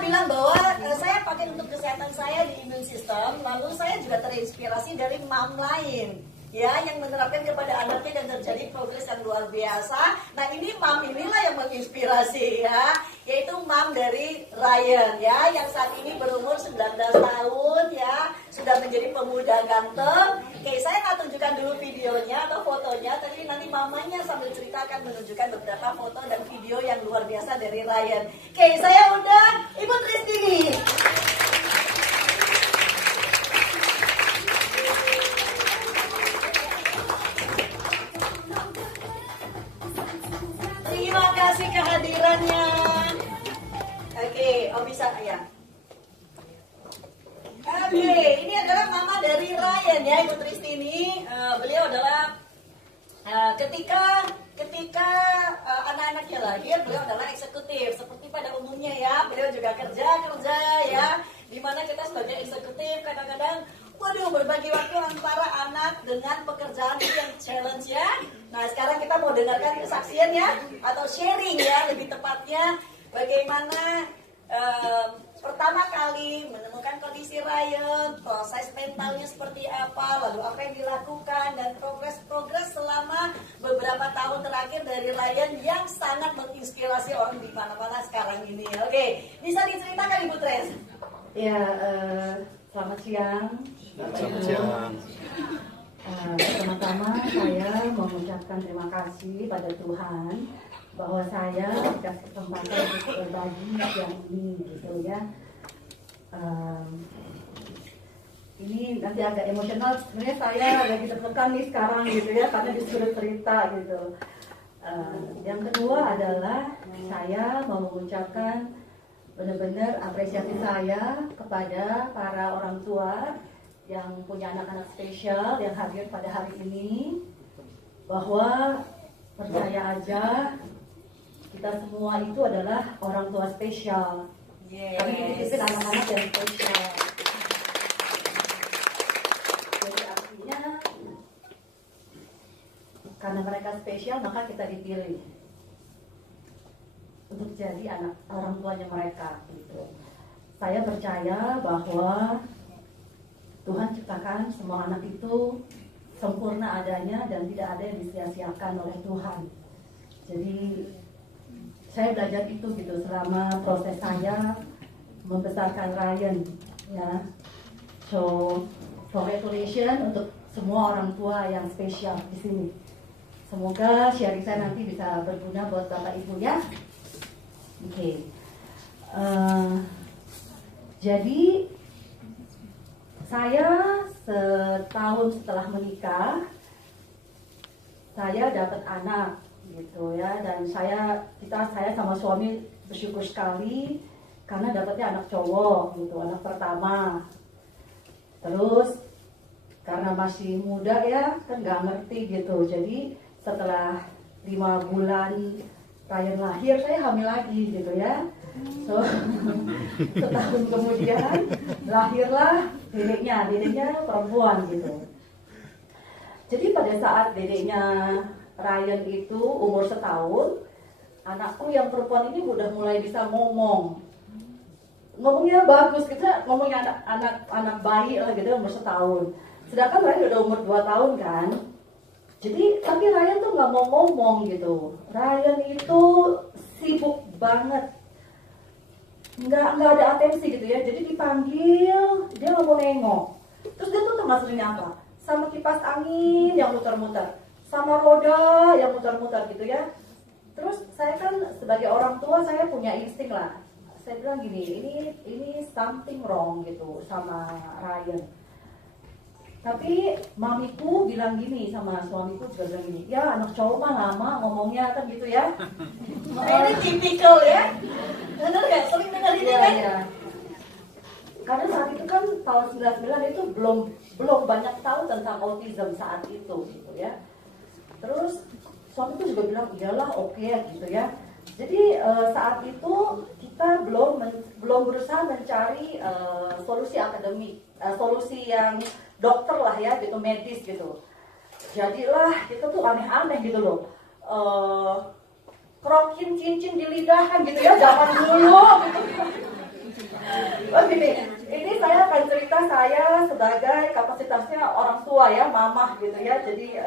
bilang bahwa saya pakai untuk kesehatan saya di imun sistem, lalu saya juga terinspirasi dari mam lain ya yang menerapkan kepada anaknya dan terjadi progres yang luar biasa. Nah ini mam inilah yang menginspirasi ya, yaitu mam dari Ryan ya, yang saat ini berumur 19 tahun ya, sudah menjadi pemuda ganteng. Oke, saya akan tunjukkan dulu videonya atau fotonya, tapi nanti mamanya sambil cerita akan menunjukkan beberapa foto dan video yang luar biasa dari Ryan. Oke, saya undang Ibu Tristini. Terima kasih kehadirannya. Oke, oh bisa ya. Oke, ini adalah mama dari Ryan ya, Ibu Tristini. Beliau adalah ketika anak-anaknya lahir, beliau adalah eksekutif. Seperti pada umumnya ya, beliau juga kerja ya. Dimana kita sebagai eksekutif kadang-kadang, waduh, berbagi waktu antara anak dengan pekerjaan itu yang challenge ya. Nah sekarang kita mau dengarkan kesaksian ya, atau sharing ya lebih tepatnya, bagaimana pertama kali menemukan kondisi Ryan, proses mentalnya seperti apa, lalu apa yang dilakukan, dan progres selama beberapa tahun terakhir dari Ryan yang sangat menginspirasi orang di mana-mana sekarang ini. Oke, bisa diceritakan Ibu Tres? Ya, selamat siang. Selamat siang. Pertama-tama saya mengucapkan terima kasih pada Tuhan bahwa saya dikasih kesempatan untuk berbagi yang ini gitu ya. Ini nanti agak emosional, sebenarnya saya lagi deg-degan nih sekarang gitu ya, karena disuruh cerita gitu. Yang kedua adalah saya mau mengucapkan benar-benar apresiasi saya kepada para orang tua yang punya anak-anak spesial yang hadir pada hari ini, bahwa percaya aja kita semua itu adalah orang tua spesial. Kami dititipin anak-anak yang spesial. Jadi artinya karena mereka spesial maka kita dipilih untuk jadi anak orang tuanya mereka gitu. Saya percaya bahwa Tuhan ciptakan semua anak itu sempurna adanya dan tidak ada yang disia-siakan oleh Tuhan. Jadi saya belajar itu gitu selama proses saya membesarkan Ryan ya. So congratulations untuk semua orang tua yang spesial di sini. Semoga sharing saya nanti bisa berguna buat Bapak Ibu ya. Oke. Jadi saya setahun setelah menikah, saya dapat anak gitu ya, dan saya sama suami bersyukur sekali karena dapatnya anak cowok gitu, anak pertama. Terus karena masih muda ya, kan nggak ngerti gitu, jadi setelah 5 bulan Ryan lahir, saya hamil lagi gitu ya. So setahun kemudian lahirlah dedeknya perempuan gitu. Jadi pada saat dedeknya Ryan itu umur setahun, anakku yang perempuan ini udah mulai bisa ngomongnya bagus, kita ngomongnya anak bayi lah gitu, umur setahun. Sedangkan Ryan udah umur 2 tahun kan. Jadi tapi Ryan tuh nggak mau ngomong gitu. Ryan itu sibuk banget, nggak ada atensi gitu ya. Jadi dipanggil dia nggak mau nengok. Terus dia tuh termasuknya apa? Sama kipas angin yang muter-muter, sama roda yang muter-muter gitu ya. Terus saya kan sebagai orang tua saya punya insting lah. Saya bilang gini, ini something wrong gitu sama Ryan. Tapi mamiku bilang gini, sama suamiku juga bilang gini, ya anak cowok mah lama ngomongnya kan gitu ya. Ini tipikal ya. Benar nggak? Sering dengar ini kan? Ya. Karena saat itu kan tahun 99 itu belum banyak tahu tentang autism saat itu gitu ya. Terus suamiku juga bilang iyalah oke gitu ya. Jadi saat itu kita belum berusaha mencari solusi akademik, solusi yang dokter lah ya gitu, medis gitu. Jadilah kita tuh aneh-aneh gitu loh. Krokin cincin di lidah kan gitu ya, zaman dulu gitu. harusnya orang tua ya, mamah gitu ya, jadi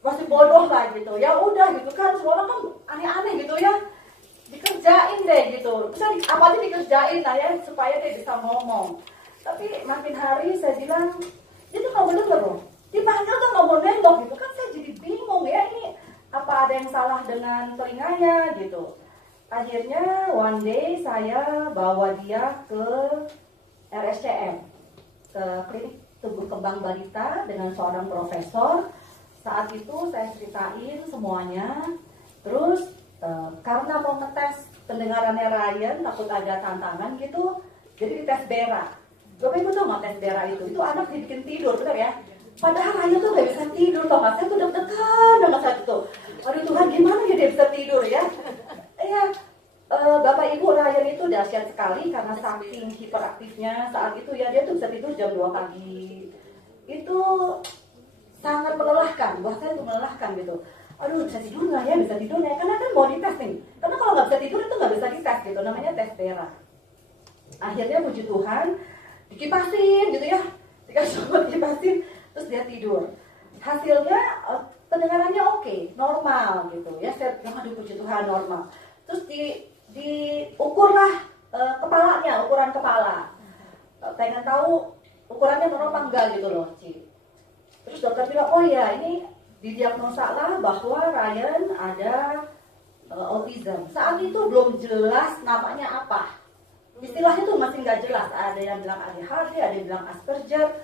masih bodoh lah gitu. Ya udah gitu kan, semua orang kan aneh-aneh gitu ya, dikerjain deh gitu, bisa apa aja dikerjain lah ya supaya dia bisa ngomong. Tapi makin hari saya bilang, itu nggak bener loh, dipanggil tuh nggak mau nengok gitu kan. Saya jadi bingung ya, ini apa ada yang salah dengan telinganya gitu. Akhirnya one day saya bawa dia ke RSCM, ke klinik tumbuh kembang balita dengan seorang profesor. Saat itu saya ceritain semuanya. Terus karena mau ngetes pendengarannya Ryan, takut ada tantangan gitu, jadi dites BERA. Bapak Ibu tau nggak tes BERA itu? Itu anak dibikin tidur, benar ya? Padahal Ryan tuh gak bisa tidur, tau gak? Saya tuh deg-degan dengan saat itu. Aduh Tuhan, gimana ya dia bisa tidur ya? Iya, Bapak Ibu, Ryan itu dahsyat sekali karena saking hiperaktifnya saat itu ya, dia tuh bisa tidur jam 2 pagi. Itu sangat melelahkan, bahkan itu melelahkan gitu. Aduh, bisa tidur nggak ya, bisa tidur nggak ya? Karena kan mau dites nih. Karena kalau nggak bisa tidur itu nggak bisa dites gitu, namanya tes BERA. Akhirnya puji Tuhan, dikipasin gitu ya, dikasih obat kipasin, terus dia tidur. Hasilnya pendengarannya oke, normal gitu ya. Saya bilang aduh puji Tuhan normal. Terus diukurlah kepalanya, ukuran kepala. Pengen tahu ukurannya normal apa enggak gitu loh, Ci. Terus dokter bilang, oh ya ini didiagnosa lah bahwa Ryan ada autism. Saat itu belum jelas namanya apa. Istilahnya tuh masih nggak jelas. Ada yang bilang ADHD, ada yang bilang Asperger.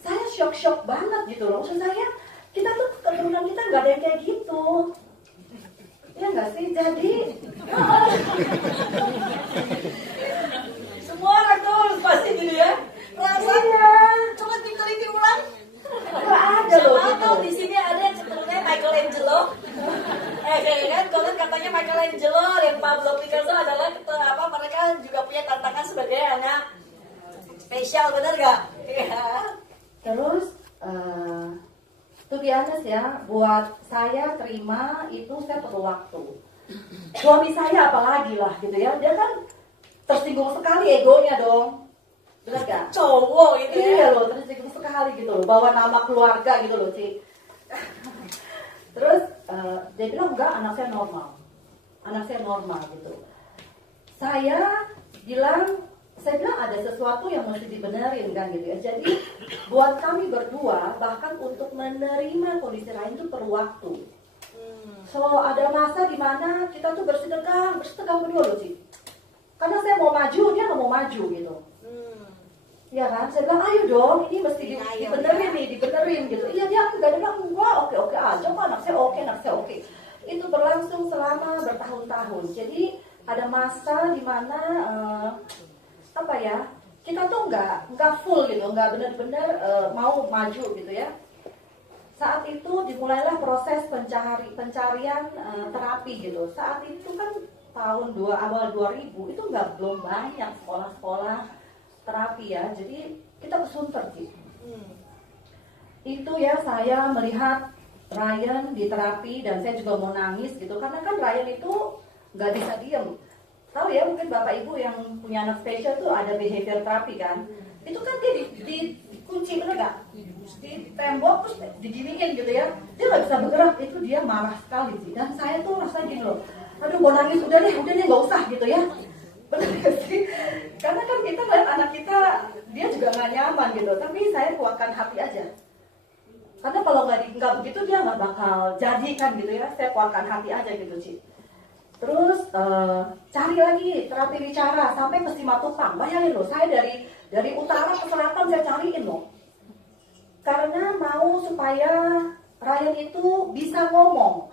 Saya shock banget gitu loh. Maksud saya, kita tuh keturunan kita nggak ada yang kayak gitu. Ya nggak sih? Jadi Semua orang tuh pasti gitu ya. Rasa iya, coba diteliti ulang. nggak ada loh Siapa gitu. tahu di sini ada yang keturunannya Michelangelo. Kan kalau katanya Michelangelo dan Pablo Picasso adalah mereka juga punya tantangan sebagai anak spesial, benar nggak? Iya. Terus to be honest ya, buat saya terima itu saya perlu waktu. Suami saya apalagi lah gitu ya, dia kan tersinggung sekali egonya dong, benar gak? Cowok itu ya. Iya loh, tersinggung sekali gitu loh, bawa nama keluarga gitu loh Ci. Terus dia bilang enggak, anak saya normal gitu. Saya bilang ada sesuatu yang mesti dibenerin kan gitu ya. Jadi buat kami berdua bahkan untuk menerima kondisi lain itu perlu waktu. So ada masa di mana kita tuh bersitegang berdua loh Ci. Karena saya mau maju, dia nggak mau maju gitu. Ya kan, saya bilang ayo dong, ini mesti dibenerin gitu. Iya dia nggak bilang enggak, oke aja kok, anak saya oke. Itu berlangsung selama bertahun-tahun. Jadi ada masa di mana kita tuh nggak full gitu, nggak benar-benar mau maju gitu ya. Saat itu dimulailah proses pencarian terapi gitu. Saat itu kan awal 2000 itu belum banyak sekolah-sekolah terapi ya. Jadi kita ke Sunter sih. Itu ya saya melihat Ryan di terapi dan saya juga mau nangis gitu karena kan Ryan itu nggak bisa diem. Tahu ya mungkin Bapak Ibu yang punya anak spesial tuh ada behavior terapi kan. Itu kan dia dikunci, bener gak? Di tembok terus diginiin gitu ya. Dia nggak bisa bergerak, itu dia marah sekali sih. Dan saya tuh rasanya gini loh, aduh mau nangis udah deh nggak usah gitu ya. Bener gak sih? Karena kan kita lihat anak kita dia juga nggak nyaman gitu. Tapi saya kuatkan hati aja. Karena kalau nggak begitu dia nggak bakal jadi kan gitu ya. Saya kuatkan hati aja gitu sih. Terus cari lagi terapi bicara sampai ke Simatupang. Bayangin loh, saya dari utara ke selatan saya cariin loh. Karena mau supaya Ryan itu bisa ngomong.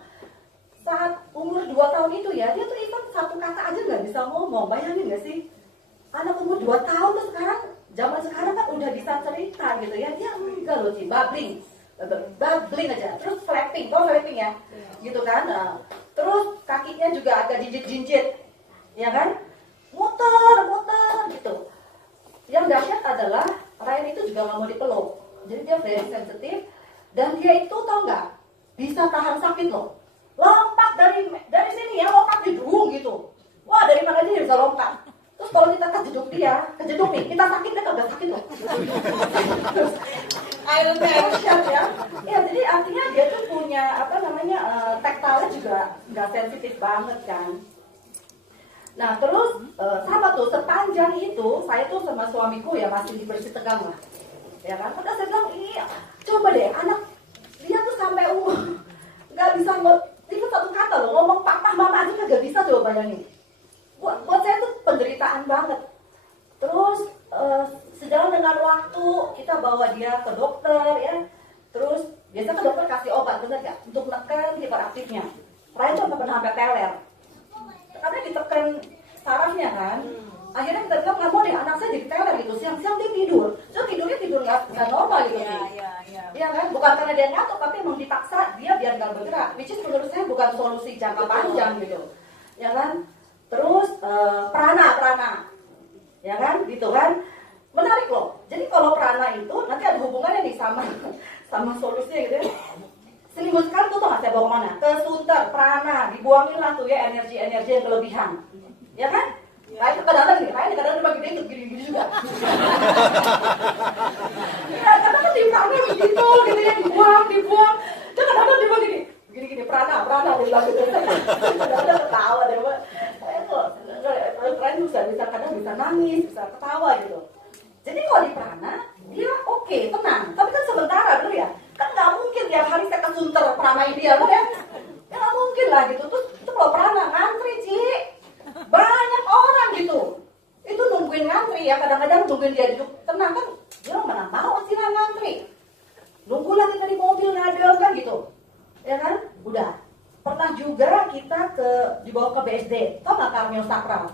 Saat umur 2 tahun itu ya, dia tuh even satu kata aja nggak bisa ngomong. Bayangin nggak sih? Anak umur 2 tahun tuh zaman sekarang kan udah bisa cerita gitu ya. Dia enggak loh sih, babbling aja. Terus flapping, tau flapping ya? Gitu kan. Terus kakinya juga agak jinjit-jinjit, ya kan? Muter gitu. Yang dahsyat adalah Ryan itu juga nggak mau dipeluk. Jadi dia very sensitif dan dia itu tau nggak bisa tahan sakit loh. Lompat dari sini ya, lompat di gedung gitu. Wah dari mana aja dia bisa lompat. Terus kalau kita kejeduk nih, kita sakit dia kagak sakit loh. Iron Man ya. Ya, jadi artinya dia tuh punya taktilnya juga nggak sensitif banget kan. Nah terus sama tuh sepanjang itu saya tuh sama suamiku ya masih di Bersih Tegang lah, ya kan. Karena saya bilang iya, coba deh anak dia tuh sampai umur nggak bisa itu satu kata loh, ngomong papa mama aja nggak bisa, coba bayangin. Buat saya tuh penderitaan banget. Terus sejalan dengan waktu kita bawa dia ke dokter ya. Terus biasa ke dokter kasih obat, bener gak? Untuk menekan hiperaktifnya. Raya tuh nggak pernah sampai teler. Karena ditekan sarafnya kan. Akhirnya kita bilang nggak mau deh anak saya jadi teler gitu. Siang-siang dia tidur. So tidurnya tidur nggak normal gitu sih. Iya kan? Bukan karena dia ngantuk, tapi emang dipaksa dia biar nggak bergerak. Which is menurut saya bukan solusi jangka panjang gitu. Ya kan? Terus prana. Ya kan? Gitu kan? Menarik loh. Jadi kalau prana itu nanti ada hubungannya nih sama solusinya gitu ya. Seminggu sekali tuh nggak saya bawa mana? Ke sunter, prana, dibuangin lah tuh ya energi yang kelebihan. Ya kan? Nah itu kadang-kadang bagi dia ikut gini-gini juga. Ya kadang kan tim prana begitu gitu ya, dibuang. Dan kadang-kadang dia gini, prana, dia bilang gitu. Kadang-kadang ketawa deh. Keren bisa kadang bisa nangis, bisa ketawa gitu. Jadi kalau di prana, dia oke, tenang. Tapi kan sementara dulu ya. Kan nggak mungkin tiap hari saya kesunter prana dia loh ya. Ya nggak mungkin lah gitu. Terus itu kalau prana ngantri Ci, banyak orang gitu. Itu nungguin ngantri ya. Kadang-kadang nungguin dia duduk tenang kan. Dia mana mau sih ngantri. Nunggu lah kita di mobil ngadem kan gitu. Ya kan? Udah. Pernah juga kita dibawa ke BSD. Tau nggak Karmio Sakral?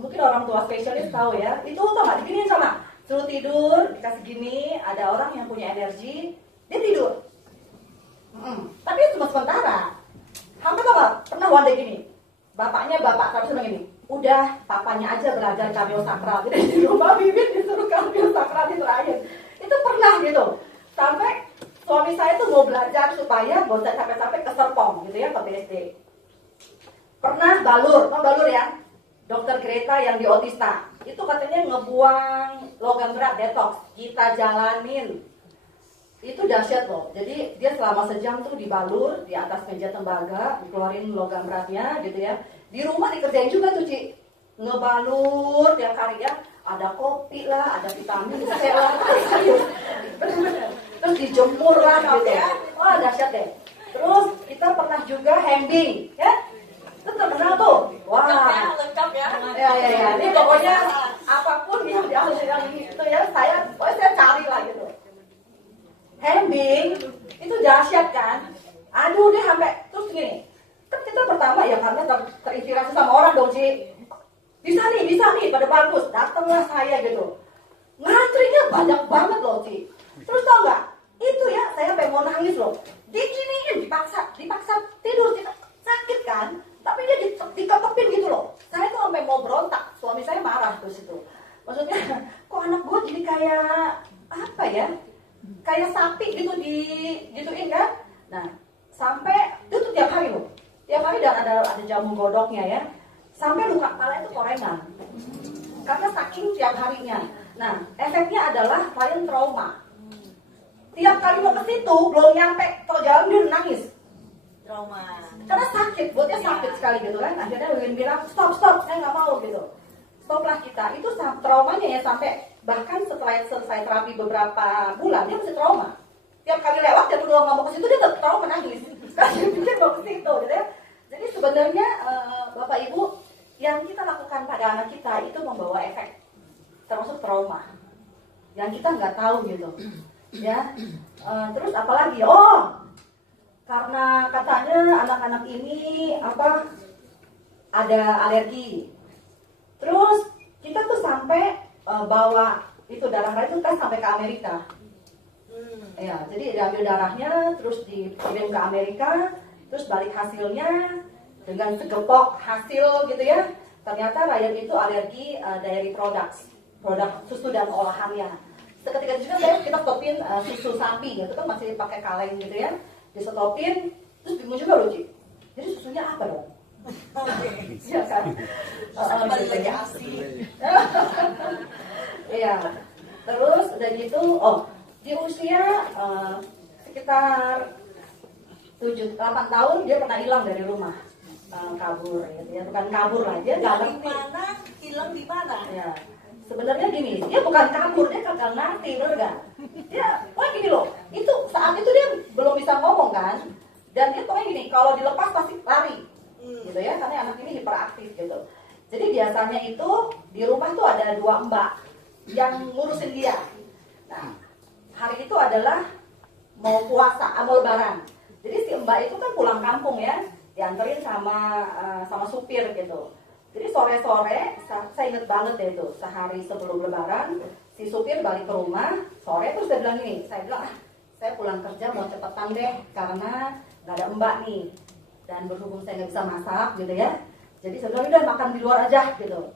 Mungkin orang tua spesialis tahu ya. Itu tau nggak diginiin sama suruh tidur, dikasih gini, ada orang yang punya energi, dia tidur. Tapi itu cuma sementara. Hampir tau nggak? Pernah one day gini. Bapak tapi seneng ini. Udah, papanya aja belajar Karmio Sakral. Jadi di rumah bibit disuruh Karmio Sakral diterahin. Itu pernah gitu. Sampai suami saya tuh mau belajar supaya gak usah capek-capek ke Serpong gitu ya, ke BSD. Pernah balur ya? Dokter Greta yang di Otista. Itu katanya ngebuang logam berat detox. Kita jalanin. Itu dahsyat loh. Jadi dia selama sejam tuh dibalur di atas meja tembaga, dikeluarin logam beratnya gitu ya. Di rumah dikerjain juga tuh Ci. Ngebalur tiap hari ya. Ada kopi lah, ada vitamin C lah. Serius. Bener-bener. Terus dijemur lah gitu ya. Wah dahsyat deh. Terus kita pernah juga hembing ya. Itu terkenal tuh. Wah. lengkap ya. Ya. Ini pokoknya apapun yang itu ya saya cari lah gitu. Hembing itu dahsyat kan. Aduh deh sampai terus gini. Kan kita pertama ya karena terinspirasi sama orang dong Ci. Bisa nih pada bagus. Datanglah saya gitu. Ngantrinya banyak banget loh Ci. Terus tau nggak? Itu ya saya sampai mau nangis loh. Diginiin dipaksa tidur sakit kan? Tapi dia diketepin gitu loh. Saya tuh sampai mau berontak. Suami saya marah terus itu. Maksudnya kok anak gue jadi kayak apa ya? Kayak sapi gitu gituin kan? Nah sampai itu tuh tiap hari loh. Tiap hari dan ada jamu godoknya ya. Sampai luka kepala itu korengan. Karena saking tiap harinya. Nah efeknya adalah klien trauma. Tiap kali mau ke situ belum nyampe perjalanan dia nangis. Trauma. Karena sakit, buatnya sakit sekali gitu kan. Akhirnya Win bilang stop, saya nggak mau gitu. Stoplah kita. Itu traumanya ya sampai bahkan setelah selesai terapi beberapa bulan dia masih trauma. Tiap kali lewat dia udah nggak mau ke situ dia tetap trauma nangis. Karena dia pikir mau ke situ gitu ya. Jadi sebenarnya Bapak Ibu yang kita lakukan pada anak kita itu membawa efek termasuk trauma yang kita nggak tahu gitu. Ya, terus apalagi? Karena katanya anak-anak ini ada alergi. Terus kita tuh sampai bawa itu darah itu kan sampai ke Amerika. Ya, jadi diambil darahnya, terus dikirim ke Amerika, terus balik hasilnya dengan segepok hasil gitu ya. Ternyata Ryan itu alergi dairy produk susu dan olahannya. Seketika juga kita stopin susu sapi gitu kan masih pakai kaleng gitu ya, disetopin terus bingung juga loh Ci. Jadi susunya apa dong? Iya kan? Kembali lagi asli. Iya. Terus udah gitu, di usia sekitar 7-8 tahun dia pernah hilang dari rumah, kabur gitu ya, bukan kabur lah, dia nggak Dari ngerti. mana, hilang di mana? Ya, sebenarnya gini, dia bukan kabur, dia kagak ngerti, bener gak? Dia, gini loh, itu saat itu dia belum bisa ngomong kan, dan dia pokoknya gini, kalau dilepas pasti lari, gitu ya, karena anak ini hiperaktif gitu. Jadi biasanya itu di rumah tuh ada 2 mbak yang ngurusin dia. Nah, hari itu adalah mau puasa, mau lebaran. Jadi si mbak itu kan pulang kampung ya, dianterin sama supir gitu. Jadi sore-sore, saya inget banget deh itu, sehari sebelum lebaran, si supir balik ke rumah, sore terus dia bilang gini, saya bilang, saya pulang kerja mau cepetan deh, karena gak ada mbak nih. Dan berhubung saya gak bisa masak gitu ya, jadi saya bilang, udah makan di luar aja gitu.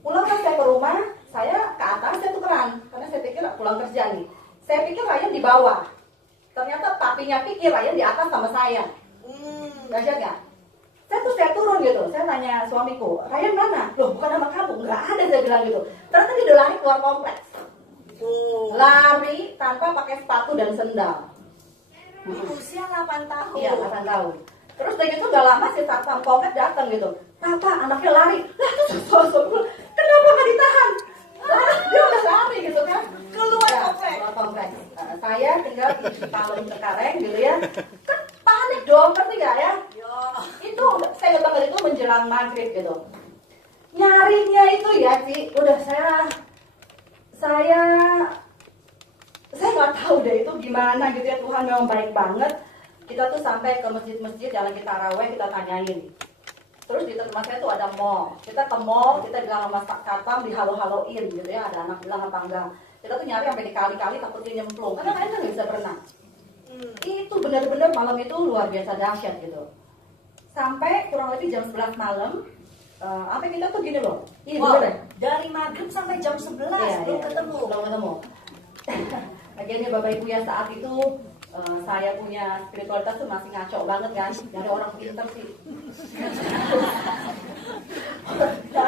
Pulanglah saya ke rumah, saya ke atas, saya tukeran, karena saya pikir pulang kerja nih. Saya pikir Ryan di bawah, ternyata papinya pikir Ryan di atas sama saya. Gajah gak? Saya turun gitu, saya tanya suamiku, Ryan mana? Loh bukan sama kamu, nggak ada, saya bilang gitu. Ternyata dia udah lari keluar kompleks. Lari tanpa pakai sepatu dan sendal. Di usia 8 tahun. Iya, 8 tahun. Terus dari itu udah lama si satpam kompleks datang gitu. Papa, anaknya lari. Lah terus suamiku, kenapa nggak ditahan? Lah dia udah lari gitu kan. Keluar kompleks. Keluar kompleks. Saya tinggal di Palem Cengkareng gitu ya. Kan panik dong, ngerti nggak ya? Itu saya ingat banget itu menjelang maghrib gitu. Nyarinya itu ya Ci, udah saya nggak tahu deh itu gimana gitu ya, Tuhan memang baik banget. Kita tuh sampai ke masjid-masjid jalan kita taraweh, kita tanyain. Terus di tempat saya tuh ada mall. Kita ke mall, kita bilang sama satpam, dihalo-haloin gitu ya, ada anak bilang apa enggak. Kita tuh nyari sampai dikali-kali takutnya nyemplung, karena kalian kan nggak bisa berenang. Itu benar-benar malam itu luar biasa dahsyat gitu. Sampai kurang lebih jam 11 malam, sampai kita tuh gini loh. Ini Wow, bener deh. dari maghrib sampai jam 11 belum ketemu. Belum ketemu. Akhirnya Bapak Ibu ya saat itu saya punya spiritualitas tuh masih ngaco banget kan. Dari orang pinter sih.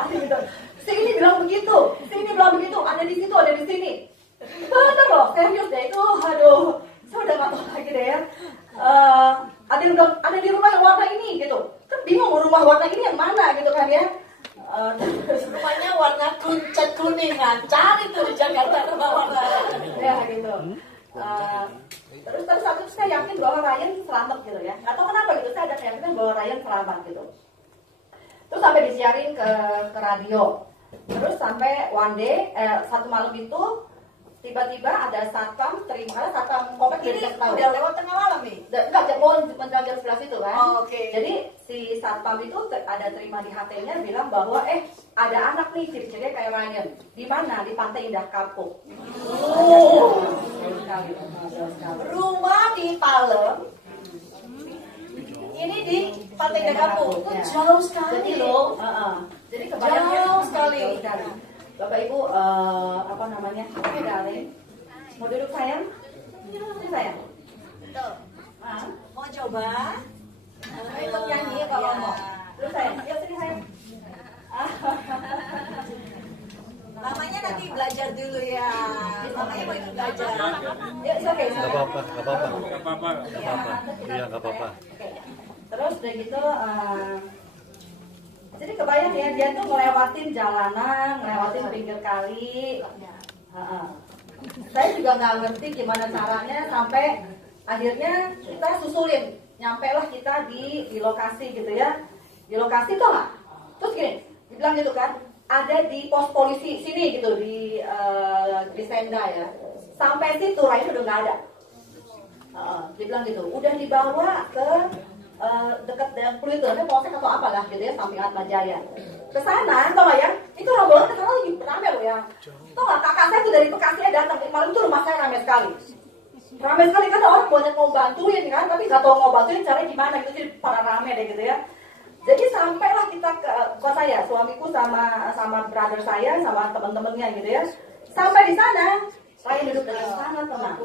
Gitu. Si ini bilang begitu, si ini bilang begitu, ada di situ, ada di sini. Bener loh, serius deh itu, aduh. Saya udah gak tahu lagi deh ya. Ada yang bilang, ada di rumah yang warna ini gitu. Kan bingung rumah warna ini yang mana gitu kan ya. Rumahnya warna cat kuningan, cari tuh di Jakarta rumah warna. Ya gitu. Terus satu saya yakin bahwa Ryan selamat gitu ya. Gak tahu kenapa gitu, saya ada keyakinan bahwa Ryan selamat gitu. Terus sampai disiarin ke radio. Terus sampai one day, satu malam itu tiba-tiba ada satpam terima, satpam kompleks Ini dari tahu. udah lewat tengah malam nih. Enggak, mau menjelang jam 11 itu kan. Oh, oke. Jadi si satpam itu ada terima di HT-nya bilang bahwa ada anak nih ciri-cirinya kayak Ryan. Di mana? Di Pantai Indah Kapuk. Sekali. Rumah di Palem. Ini di Pantai Indah Kapuk. Ya. Jauh sekali Jadi loh. jadi kebayang ya, Jauh sekali. jauh sekali. Bapak Ibu apa namanya? Oke, darling. Mau duduk sayang? Ini sayang. Betul. Ah, Mau coba? ikut nyanyi ya kalau Iya. mau. Duduk sayang. Yuk sini sayang. Mamanya nanti belajar dulu ya. Mamanya mau ikut belajar. Ya, oke. Gak apa-apa, gak apa-apa. Gak apa-apa. Gak apa-apa. Iya, gak apa-apa. Oke. Terus udah gitu, jadi kebayang ya dia tuh ngelewatin jalanan, ngelewatin pinggir kali. Saya juga nggak ngerti gimana caranya sampai akhirnya kita susulin, nyampe lah kita di lokasi gitu ya. Di lokasi tuh nggak? Terus gini, dibilang gitu kan, ada di pos polisi sini gitu di Senda ya. Sampai situ Ryan udah nggak ada. Dia bilang gitu, udah dibawa ke dekat dengan Pluit, tapi polsek atau apalah gitu ya, samping Atma Jaya. Ke sana, tau gak ya? Itu rombongan kesana lagi rame loh ya. Tau gak, kakak saya tuh dari Bekasi datang, malam itu rumah saya rame sekali. Rame sekali karena orang banyak mau bantuin kan, tapi gak tau mau bantuin caranya gimana gitu, jadi pada rame deh gitu ya. Jadi sampailah kita ke, bukan saya, suamiku sama brother saya, sama teman-temannya gitu ya. Sampai di sana, saya duduk dengan sangat tenang.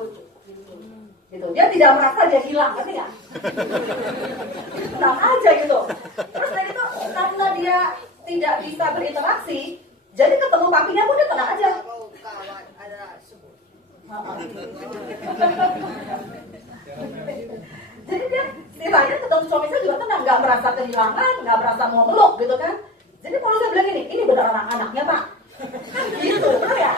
Gitu. Dia tidak merasa dia hilang, ngerti nggak? Tenang aja gitu. Terus dari itu karena dia tidak bisa berinteraksi, jadi ketemu papinya pun dia tenang aja. Jadi dia si Ryan ketemu suami saya juga tenang, nggak merasa kehilangan, nggak merasa mau meluk gitu kan. Jadi kalau saya bilang ini benar anak-anaknya Pak, gitu kan ya.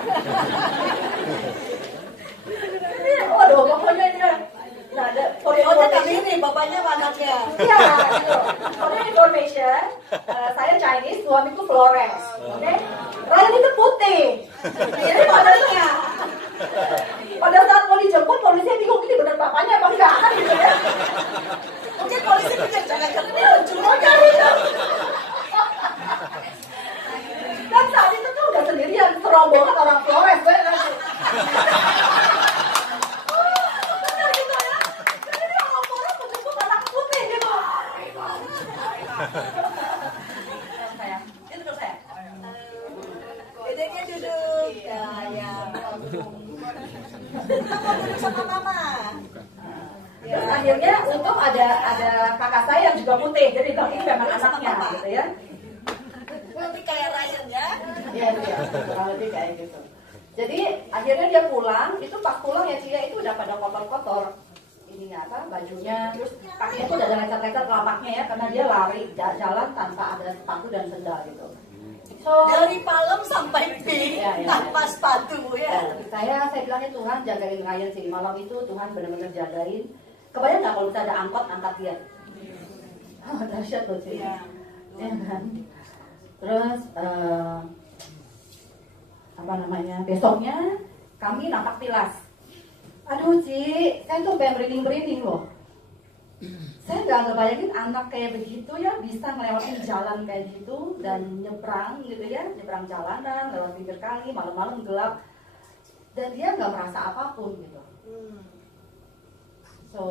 Jadi waduh pokoknya ini kan. Nah, for your kali ini bapaknya anaknya. Iya, gitu. For your information, saya Chinese, suamiku Flores, oke? Ryan itu putih. Jadi modelnya. Pada saat mau dijemput, polisi bingung ini benar bapaknya apa enggak kan gitu ya. Mungkin polisi pikir jangan ketemu cuma Dan saat itu tuh udah sendirian serombongan orang Flores kan. Benar gitu ya. Jadi dia orang Flores menjemput anak putih gitu. Saya, itu dulu saya. Dedeknya duduk. Ya. Kamu duduk sama mama. Terus akhirnya untung ada kakak saya yang juga putih, jadi ini memang anaknya gitu ya. Nanti kayak Ryan ya. Iya, kurang lebih kayak gitu. Jadi akhirnya dia pulang, itu pas pulang ya Cia itu udah pada kotor-kotor. Ininya apa, bajunya, terus kakinya tuh udah ada lecet-lecet telapaknya ya, karena dia lari jalan tanpa ada sepatu dan sendal gitu. So, dari Palem sampai Pink tanpa sepatu ya. Saya bilangnya Tuhan jagain Ryan sih. Malam itu Tuhan benar-benar jagain. Kebayang nggak kalau bisa ada angkot angkat dia? Dahsyat loh sih. Ya kan. Terus apa namanya? Besoknya kami napak tilas. Aduh Ci, saya tuh pengen merinding-merinding loh. Saya nggak ngebayangin anak kayak begitu ya bisa ngelewatin jalan kayak gitu dan nyebrang gitu ya, nyebrang jalanan lewat pinggir kali malam-malam gelap dan dia nggak merasa apapun gitu. So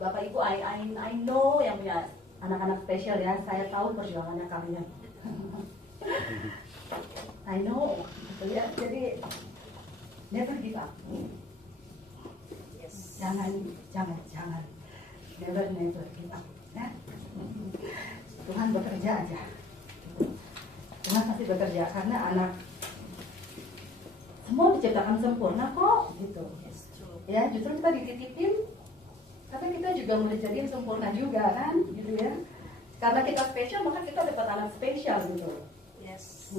Bapak Ibu, I know yang punya anak-anak spesial ya, saya tahu perjuangannya kalian. I know, gitu ya. Jadi never give up. Jangan. Never give up. Ya. Tuhan bekerja aja. Tuhan pasti bekerja karena anak semua diciptakan sempurna kok, gitu. Ya, justru kita dititipin, tapi kita juga mulai jadi sempurna juga kan, gitu ya. Karena kita spesial, maka kita dapat anak spesial gitu. Yes.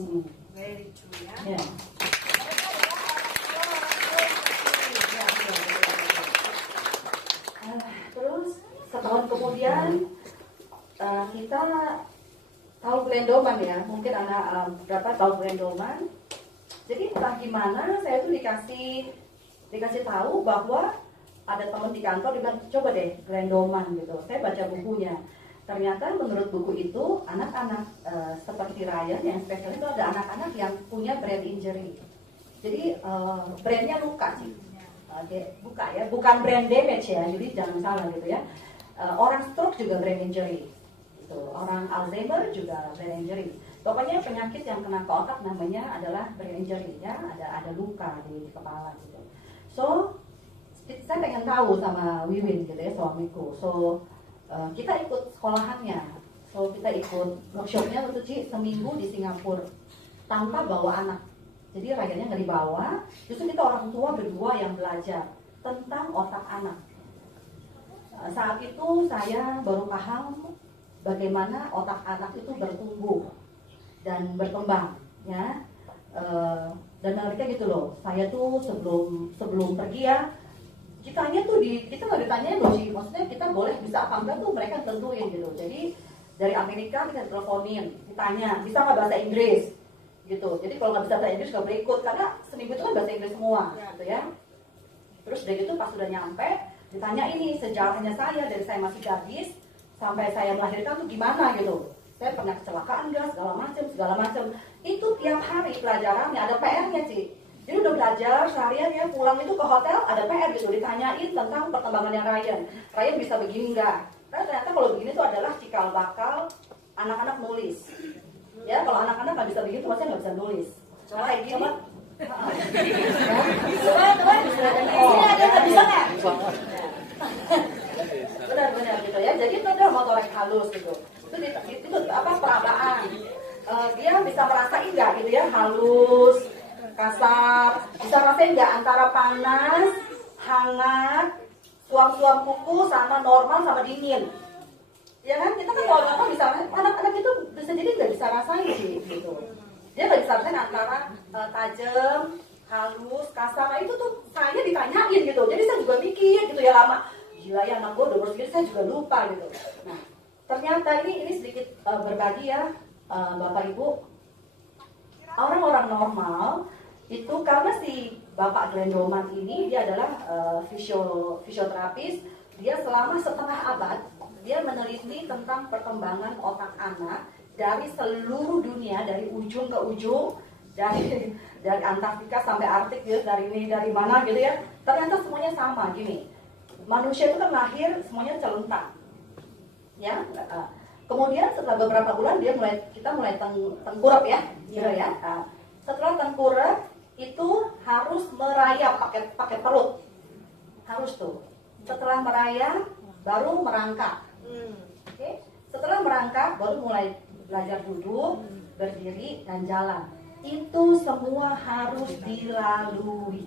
Very true ya. Yeah. Terus setahun kemudian kita tahu Glendoman ya, mungkin anak berapa tahu Glendoman. Jadi entah gimana saya tuh dikasih tahu bahwa ada teman di kantor dia bilang coba deh Glendoman gitu. Saya baca bukunya. Ternyata menurut buku itu anak-anak seperti Ryan yang spesial itu ada anak-anak yang punya brain injury. Jadi brainnya luka sih. Bukan brain damage ya, jadi jangan salah gitu ya. Orang stroke juga brain injury, gitu. Orang Alzheimer juga brain injury. Pokoknya penyakit yang kena ke otak namanya adalah brain injury ya, ada luka di kepala gitu. So saya pengen tahu sama Wiwin gitu ya, suamiku. So kita ikut sekolahannya, so kita ikut workshopnya waktu seminggu di Singapura tanpa bawa anak. Jadi Ryannya nggak dibawa, justru kita orang tua berdua yang belajar tentang otak anak. Saat itu saya baru paham bagaimana otak anak itu bertumbuh dan berkembang, ya. Dan mereka gitu loh. Saya tuh sebelum pergi ya, kita nggak ditanyain loh sih. Maksudnya kita boleh bisa apa enggak tuh mereka tentuin gitu. Jadi dari Amerika kita teleponin, ditanya bisa nggak bahasa Inggris. Gitu. Jadi kalau nggak bisa bahasa Inggris nggak boleh ikut karena seminggu itu kan bahasa Inggris semua, gitu ya. Terus dari itu pas sudah nyampe ditanya ini sejarahnya saya dari saya masih gadis sampai saya melahirkan tuh gimana gitu. Saya pernah kecelakaan nggak segala macam. Itu tiap hari pelajarannya ada PR-nya sih. Jadi udah belajar seharian ya pulang itu ke hotel ada PR gitu ditanyain tentang perkembangannya Ryan. Ryan bisa begini nggak? Karena ternyata kalau begini tuh adalah cikal bakal anak-anak nulis. Ya, kalau anak-anak nggak bisa begitu, maksudnya nggak bisa nulis. Coba kayak gini. Coba. Ini ada nggak bisa nggak? Benar gitu ya. Jadi itu adalah motorik halus gitu. Itu apa perabaan. Dia bisa merasain nggak gitu ya halus. kasar. Bisa rasain nggak antara panas, hangat, suam-suam kuku sama normal sama dingin. Ya kan, kita kan kalau normal bisa, anak-anak itu bisa jadi nggak bisa rasain sih gitu. Dia nggak bisa rasain antara tajam, halus, kasar. Nah, itu tuh saya ditanyain gitu. Jadi saya juga mikir gitu ya lama. Gila ya, anak gue udah umur segini saya juga lupa gitu. Nah, ternyata ini sedikit berbagi ya Bapak Ibu. Orang-orang normal itu karena si Bapak Glenn Doman ini dia adalah fisioterapis. Dia selama setengah abad dia meneliti tentang perkembangan otak anak dari seluruh dunia, dari ujung ke ujung, dari Antartika sampai Arktik gitu, dari ini dari mana gitu ya. Ternyata semuanya sama gini. Manusia itu kan lahir semuanya celentang. Ya. Kemudian setelah beberapa bulan kita mulai tengkurap ya, gitu ya. Nah, setelah tengkurap itu harus merayap pakai perut. Harus tuh. Setelah merayap baru merangkak. Oke. Setelah merangkak baru mulai belajar duduk, berdiri dan jalan. Itu semua harus dilalui.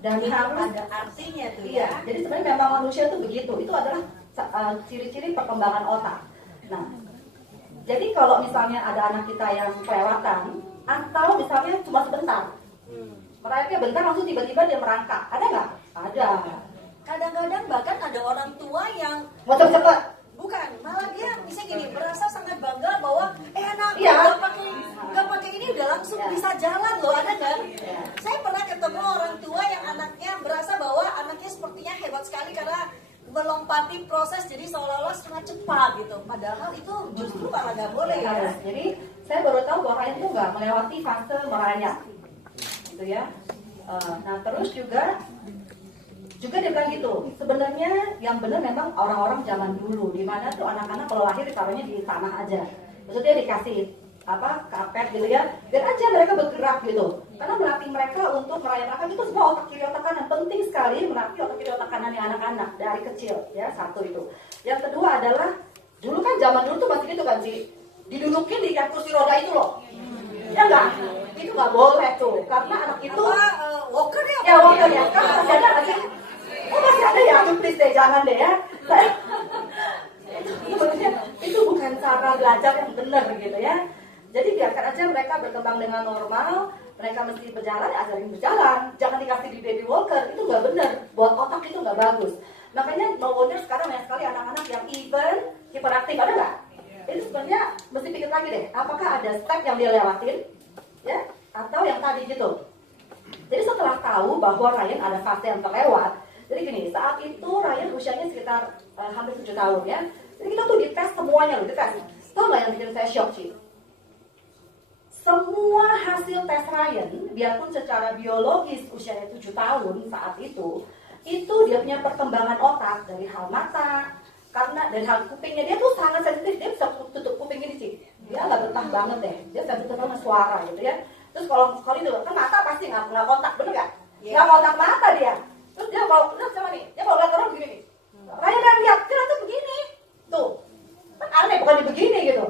Dan harus ada artinya tuh iya, ya. jadi sebenarnya memang manusia itu begitu. Itu adalah ciri-ciri perkembangan otak. Nah, jadi kalau misalnya ada anak kita yang kelewatan atau misalnya cuma sebentar, merayapnya bentar langsung tiba-tiba dia merangkak, ada nggak? Ada. Kadang-kadang bahkan ada orang tua yang Mau cepet. bukan, malah dia bisa gini, merasa sangat bangga bahwa anak Iya. nggak pakai ini udah langsung bisa jalan loh, ada kan? Saya pernah ketemu orang tua yang anaknya berasa bahwa anaknya sepertinya hebat sekali karena melompati proses jadi seolah-olah sangat cepat gitu. Padahal itu justru malah nggak boleh ya. Jadi saya baru tahu bahwa Ryan itu nggak melewati fase merayap, gitu ya. Nah terus juga dia bilang gitu. Sebenarnya yang benar memang orang-orang zaman dulu, di mana tuh anak-anak kalau lahir ditaruhnya di tanah aja. Maksudnya dikasih karpet gitu ya, biar aja mereka bergerak gitu. Karena melatih mereka untuk merayap itu semua otak kiri otak kanan. Penting sekali melatih otak kiri otak kanan anak-anak dari kecil ya, satu itu. Yang kedua adalah dulu kan zaman dulu tuh masih gitu kan sih, didudukin di kursi roda itu loh. Ya enggak? Itu nggak boleh tuh, karena anak itu walker ya? Ya walker ya, kan masih ada nggak sih? Oh masih ada ya, aduh please deh, jangan deh ya. Itu bukan cara belajar yang benar gitu ya. Jadi biarkan aja mereka berkembang dengan normal. Mereka mesti berjalan, ajarin berjalan. Jangan dikasih di baby walker, itu nggak benar. Buat otak itu nggak bagus. Makanya no wonder sekarang banyak sekali anak-anak yang even hiperaktif, ada nggak? Itu sebenarnya mesti pikir lagi deh. Apakah ada step yang dia lewatin, ya? Atau yang tadi gitu. Jadi setelah tahu bahwa Ryan ada fase yang terlewat, jadi gini, saat itu Ryan usianya sekitar hampir 7 tahun ya. Jadi kita tuh dites semuanya loh, dites. Tahu nggak yang bikin saya shock sih? Semua hasil tes Ryan, biarpun secara biologis usianya 7 tahun saat itu dia punya perkembangan otak dari hal mata, karena dari hal kupingnya dia tuh sangat sensitif, dia bisa tutup kuping ini sih. Dia nggak betah banget deh, dia sensitif sama suara gitu ya. Terus kalau itu kan mata pasti nggak kontak, bener nggak? Nggak kontak mata dia. Terus dia kalau lihat sama nih, dia kalau lihat orang begini nih. Ryan lihat, dia tuh begini, tuh kan aneh bukan begini gitu.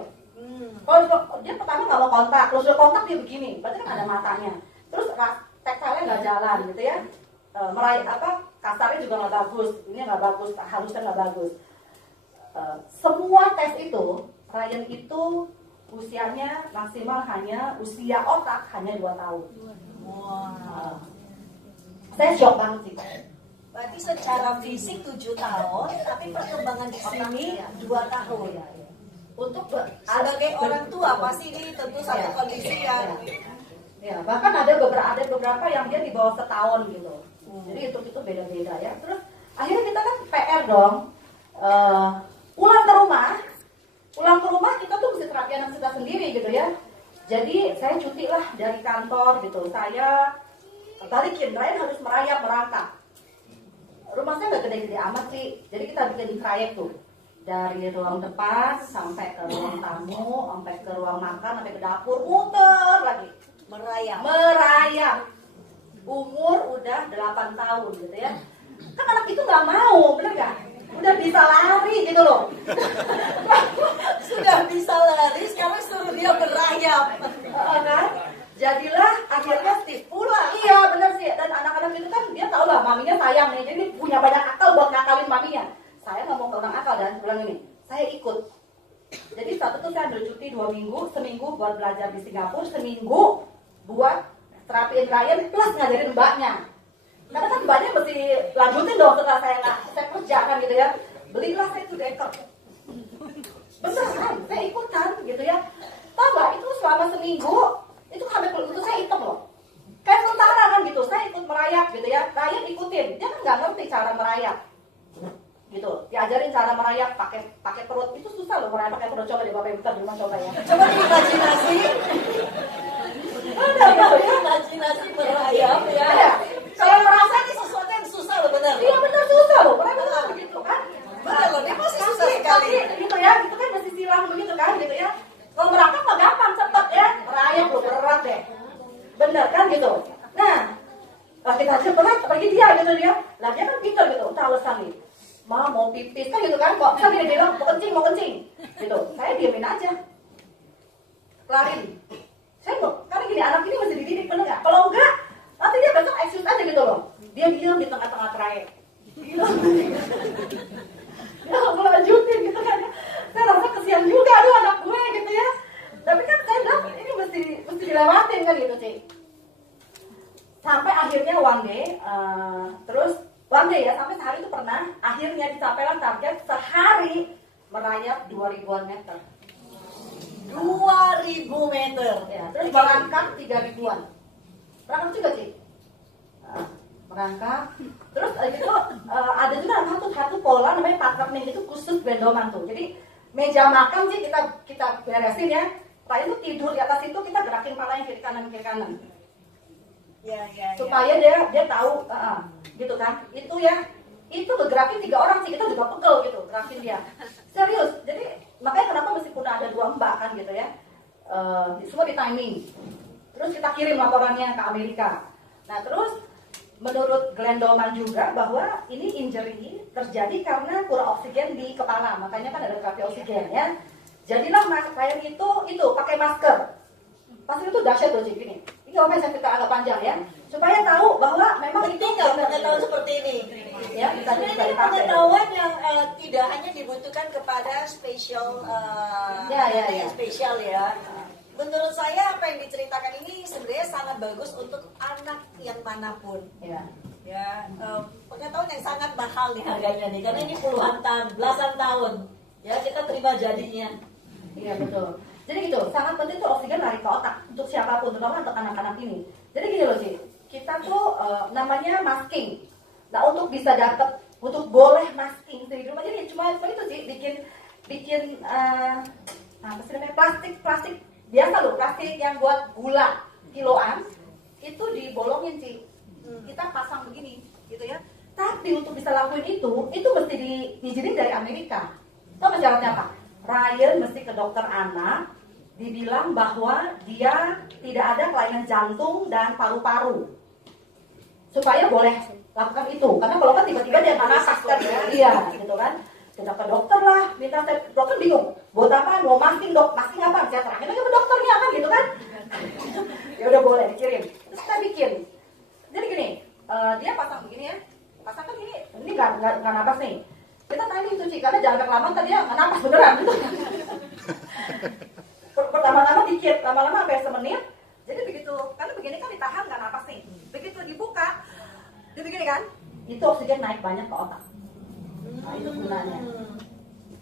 Kalau dia pertama nggak mau kontak, terus udah kontak dia begini, berarti kan ada matanya. Terus tekstilnya nggak jalan gitu ya, meraih kasarnya juga nggak bagus, ini nggak bagus, halusnya nggak bagus. Semua tes itu Ryan itu usianya maksimal usia otak hanya 2 tahun. Wow. Saya shock banget sih. Berarti secara fisik 7 tahun, tapi perkembangan di sini 2 tahun. Untuk sebagai orang tua pasti ini tentu satu kondisi yang ya, bahkan ada beberapa yang dia di bawah setahun gitu. Jadi itu beda-beda ya. Terus akhirnya kita kan PR dong. Pulang ke rumah kita tuh mesti terapi anak kita sendiri gitu ya. Jadi saya cuti lah dari kantor gitu. Saya balikin, Ryan harus merangkak. Rumah saya nggak gede-gede amat sih. Jadi kita bikin trayek tuh. Dari ruang depan sampai ke ruang tamu, sampai ke ruang makan, sampai ke dapur, muter lagi. Merayap. Umur udah 8 tahun gitu ya. Kan anak itu nggak mau, bener nggak? Udah bisa lari gitu loh. sudah bisa lari, sekarang suruh dia berayap. Kan? Jadilah akhirnya Aktif pula. iya benar sih, dan anak-anak itu kan dia tahu lah maminya sayang nih, jadi punya banyak akal buat ngakalin maminya. Saya nggak mau ke orang akal dan bilang ini, saya ikut. Jadi saat itu saya ambil cuti 2 minggu, seminggu buat belajar di Singapura, seminggu buat terapiin Ryan plus ngajarin mbaknya. Karena kan mbaknya mesti lanjutin dong setelah saya kerja kan gitu ya. Belilah saya itu deker. Bener kan, saya ikutan gitu ya. Tahu nggak itu selama seminggu itu sampai kulit itu saya hitam loh. Kayak tentara kan gitu, saya ikut merayap gitu ya. Ryan ikutin, dia kan nggak ngerti cara merayap. Gitu, diajarin cara merayap pakai perut, itu susah loh merayap pakai perut. Coba deh Bapak Ibu di rumah coba ya. Coba diimajinasi. Ada ya, Imajinasi merayap ya. Ada. Saya merasa ini sesuatu yang susah loh benar. Iya benar susah loh, merayap begitu kan. Benar loh, ini pasti susah Kaki, sekali. gitu ya, gitu kan mesti silang begitu kan gitu ya. Kalau merangkak mah gampang, cepet ya. Merayap loh, berat deh. Bener kan gitu. Nah, kita aja berat, pergi dia gitu dia. Lah dia kan pintar gitu, entah alasan nih. Mau pipis kan gitu kan, kok bisa dia bilang mau kencing gitu. Saya diemin aja, kelarin. Saya kok, karena gini anak ini masih dididik bener nggak? Kalau enggak, nanti dia besok excuse aja gitu loh. Dia diam di tengah-tengah trayek. Ya aku lanjutin gitu kan. Saya rasa kesian juga aduh anak gue gitu ya. Tapi kan saya bilang ini mesti dilewatin kan gitu sih. Sampai akhirnya one day, ya sampai sehari itu pernah akhirnya dicapailah target sehari merayap 2000-an meter. 2000 meter. Ya, terus merangkak 3000-an. Merangkak juga sih. Merangkak. Terus itu ada juga satu pola namanya patterning itu khusus bendoman tuh. Jadi meja makan sih kita beresin ya. Setelah itu tidur di atas itu kita gerakin palanya kiri kanan. Ya. Supaya dia tahu gitu kan. Itu gerakin 3 orang sih, kita juga pegel gitu gerakin dia. Serius. Jadi makanya kenapa meskipun ada 2 mbak kan gitu ya. Semua di timing. Terus kita kirim laporannya ke Amerika. Nah, terus menurut Glenn Dolman juga bahwa ini injury terjadi karena kurang oksigen di kepala, makanya kan ada terapi oksigen ya. Jadilah saya itu pakai masker. Pasti itu dahsyat loh gini. Ini apa yang saya cerita agak panjang ya, supaya tahu bahwa memang itu nggak pengetahuan seperti ini. Ya, bisa Ini dipakai. pengetahuan yang tidak hanya dibutuhkan kepada spesial spesial ya. Menurut saya apa yang diceritakan ini sebenarnya sangat bagus untuk anak yang manapun. Ya. Pengetahuan yang sangat mahal nih harganya nih, karena ini puluhan tahun, belasan tahun. Ya kita terima jadinya. Iya betul. Jadi gitu, sangat penting tuh oksigen lari ke otak untuk siapapun, terutama untuk anak-anak ini. Jadi gini loh Ci, kita tuh namanya masking. Nah untuk bisa dapat, untuk boleh masking di rumah, jadi cuma itu sih bikin apa sih namanya plastik biasa loh, plastik yang buat gula kiloan itu dibolongin sih, kita pasang begini gitu ya. Tapi untuk bisa lakuin itu mesti diizinin dari Amerika. Tahu syaratnya apa? Ryan mesti ke dokter anak, dibilang bahwa dia tidak ada kelainan jantung dan paru-paru supaya boleh lakukan itu. Karena kalau kan tiba-tiba dia nggak nafas kan, iya gitu kan. Kita ke dokter lah, minta dokter bingung, buat apa? Mau masking dok, masking apa? Saya terakhir lagi ke dokternya kan gitu kan. Ya udah boleh dikirim. Terus kita bikin. Jadi gini, dia pasang begini ya, pasang kan gini, ini nggak nafas nih. Kita timing tuh Ci, karena jangan kelamaan tadi ya nggak nafas beneran gitu. Pertama-tama dikit, lama-lama sampai semenit. Jadi begitu, karena begini kan ditahan nggak nafas nih. Begitu dibuka, dia begini kan, itu oksigen naik banyak ke otak. Nah, itu gunanya.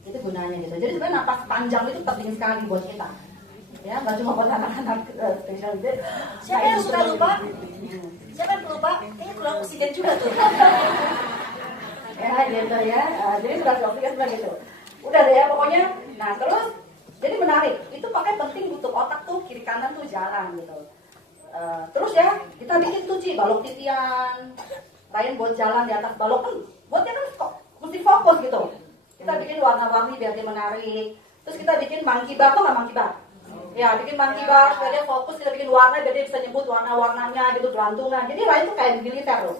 Itu gunanya gitu. Jadi sebenarnya napas panjang itu penting sekali buat kita. Ya, nggak cuma buat anak-anak spesial gitu. Siapa yang suka lupa? Siapa yang lupa? Ini kurang oksigen juga tuh. Ya gitu ya. Jadi sudah oksigen sudah gitu. Udah deh ya pokoknya. Nah terus jadi menarik. Itu pakai penting butuh otak tuh kiri kanan tuh jalan gitu. Terus ya kita bikin tuh Ci balok titian. Ryan buat jalan di atas balok kan. Buatnya kan mesti fokus gitu. Kita bikin warna-warni biar dia menarik. Terus kita bikin monkey bar, tuh nggak monkey bar? Ya bikin monkey bar supaya dia fokus. Kita bikin warna biar dia bisa nyebut warna-warnanya gitu, gelantungan. Jadi Ryan tuh kayak militer loh.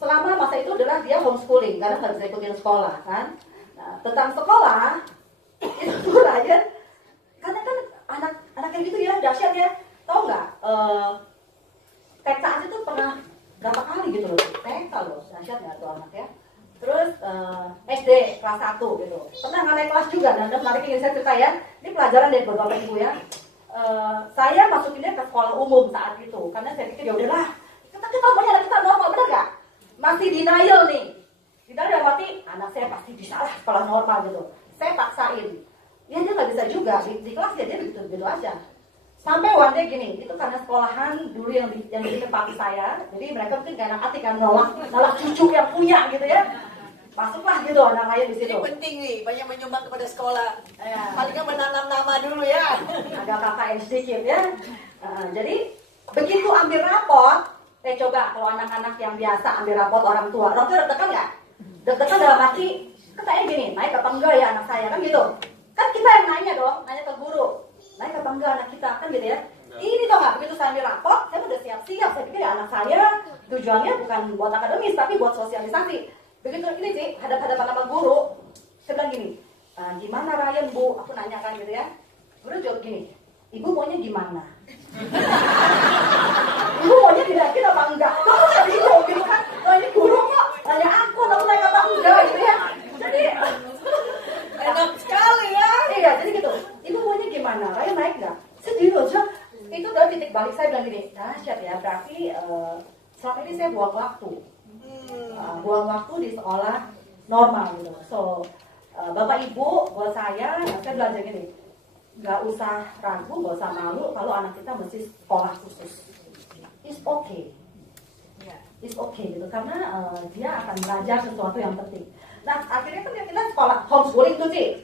Selama masa itu adalah dia homeschooling karena nggak bisa ikutin sekolah kan. Nah, tentang sekolah itu Ryan karena kan anak kayak gitu ya dahsyat ya. Tahu nggak TK aja tuh pernah berapa kali gitu loh, TK loh, dahsyat nggak tuh anak ya. Terus SD kelas 1 gitu, pernah nggak naik kelas juga. Dan menarik ingin saya cerita ya, ini pelajaran dari Bapak Ibu ya. Saya masukinnya ke sekolah umum saat itu, karena saya pikir ya udahlah, kita banyak anak kita normal, bener nggak? Masih denial nih, denial berarti anak saya pasti bisa lah sekolah normal gitu. Saya paksain, ya dia nggak bisa juga di kelas ya dia begitu aja. Sampai one day gini, itu karena sekolahan dulu yang bikin papi saya, jadi mereka mungkin kayak anak hati kan nolak cucu yang punya gitu ya. Masuklah gitu anak lain di situ. Ini penting nih, banyak menyumbang kepada sekolah. Ya. Paling nggak menanam nama dulu ya. Agak KKN sedikit ya. Jadi begitu ambil rapot, coba kalau anak-anak yang biasa ambil rapot orang tua deg-degan nggak? Deg-degan dalam arti, katanya gini, naik apa enggak ya anak saya kan gitu. Kan kita yang nanya dong, nanya ke guru, naik apa enggak anak kita kan gitu ya. Ini tau nggak, begitu saya ambil rapot, saya udah siap-siap. Saya pikir ya anak saya tujuannya bukan buat akademis tapi buat sosialisasi. Begitu ini sih, hadap-hadapan sama guru, saya bilang gini, gimana Ryan Bu? Aku nanyakan gitu ya. Guru jawab gini, Ibu maunya gimana? Ibu maunya didakin apa enggak? Kamu nggak bingung gitu kan? Ini guru kok tanya aku naik apa enggak gitu ya. Jadi Enak sekali ya. iya, jadi gitu. Ibu maunya gimana? Ryan naik nggak? Sedih aja. Itu udah titik balik saya bilang gini, dahsyat ya. Berarti selama ini saya buang waktu. Buang waktu di sekolah normal gitu. So Bapak Ibu buat saya belajar gini, nggak usah ragu, nggak usah malu kalau anak kita mesti sekolah khusus. It's okay, it's okay gitu karena dia akan belajar sesuatu yang penting. Nah akhirnya kan kita sekolah homeschooling tuh sih.